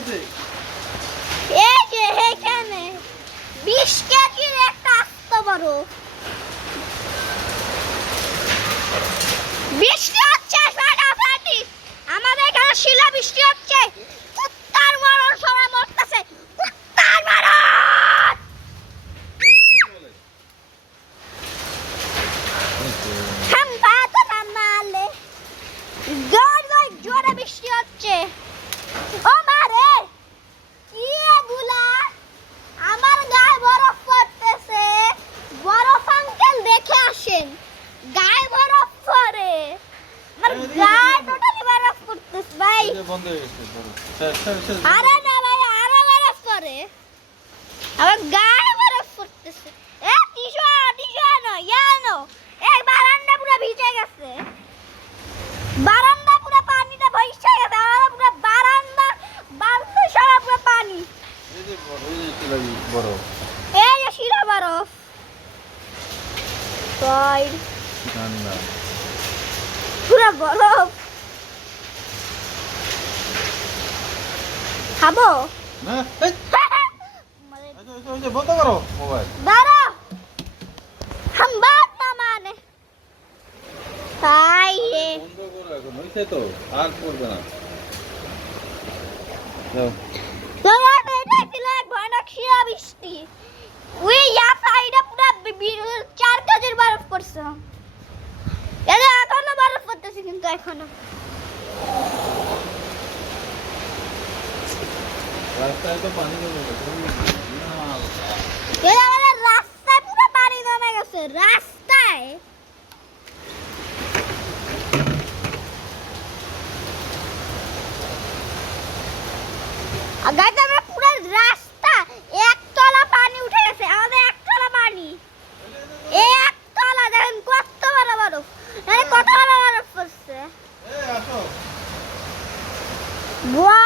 গেছে এই যে এখানে 20 কেজির একটা আস্ত বড় বৃষ্টি হচ্ছে ফাটাফাটি আমাদের এখানে শিলা বৃষ্টি হচ্ছে কুত্তার মরণ সবাই মরতেছে কুত্তার মরণ हम बात ना माले জোরে বৃষ্টি হচ্ছে ও মারে কি এগুলা আমার গায়ে বরফ পড়তেছে বরফ আঙ্কেল দেখে আসেন গায়ে বরফ পড়ে আমার গায়ে টোটালি বরফ পড়তেছে ভাই বন্ধ হয়ে গেছে আরে না ভাই আরো বরফ পড়ে আমার গায়ে বরফ পড়তেছে এ টিস্যু আনো ইয়ানো এই বারান্দা পুরো ভিজে গেছে বারান্দা পুরো পানিতে ভইসা গেছে আর পুরো বারান্দা বালতি সব পুরো পানি এই যে বড় এই যে শিলা বরফ সাইড ঠান্ডা পুরো বরফ খাবো না এই যে বন্ধ করো মোবাইল দাঁড়া हम बात ना माने তাই বন্ধ করো এখন হইছে তো আর করবে না যাও তোরা বেটা ছিল এক ভয়ানক শিলা বৃষ্টি ওই ইয়া সাইডে পুরো 4 কেজির বরফ পড়ছে এতে এখনো বরফ পড়তেছে কিন্তু এখনো রাস্তায় তো পানি জমে গেছে এই আমাদের রাস্তায় পুরো পানি জমে গেছে রাস্তায় আগাতে আমরা পুরো রাস্তা একতলা পানি উঠে গেছে আমাদের একতলা পানি একতলা দেখেন কত বড় বরফ মানে কত বড় বরফ পড়ছে এই আসো ওয়া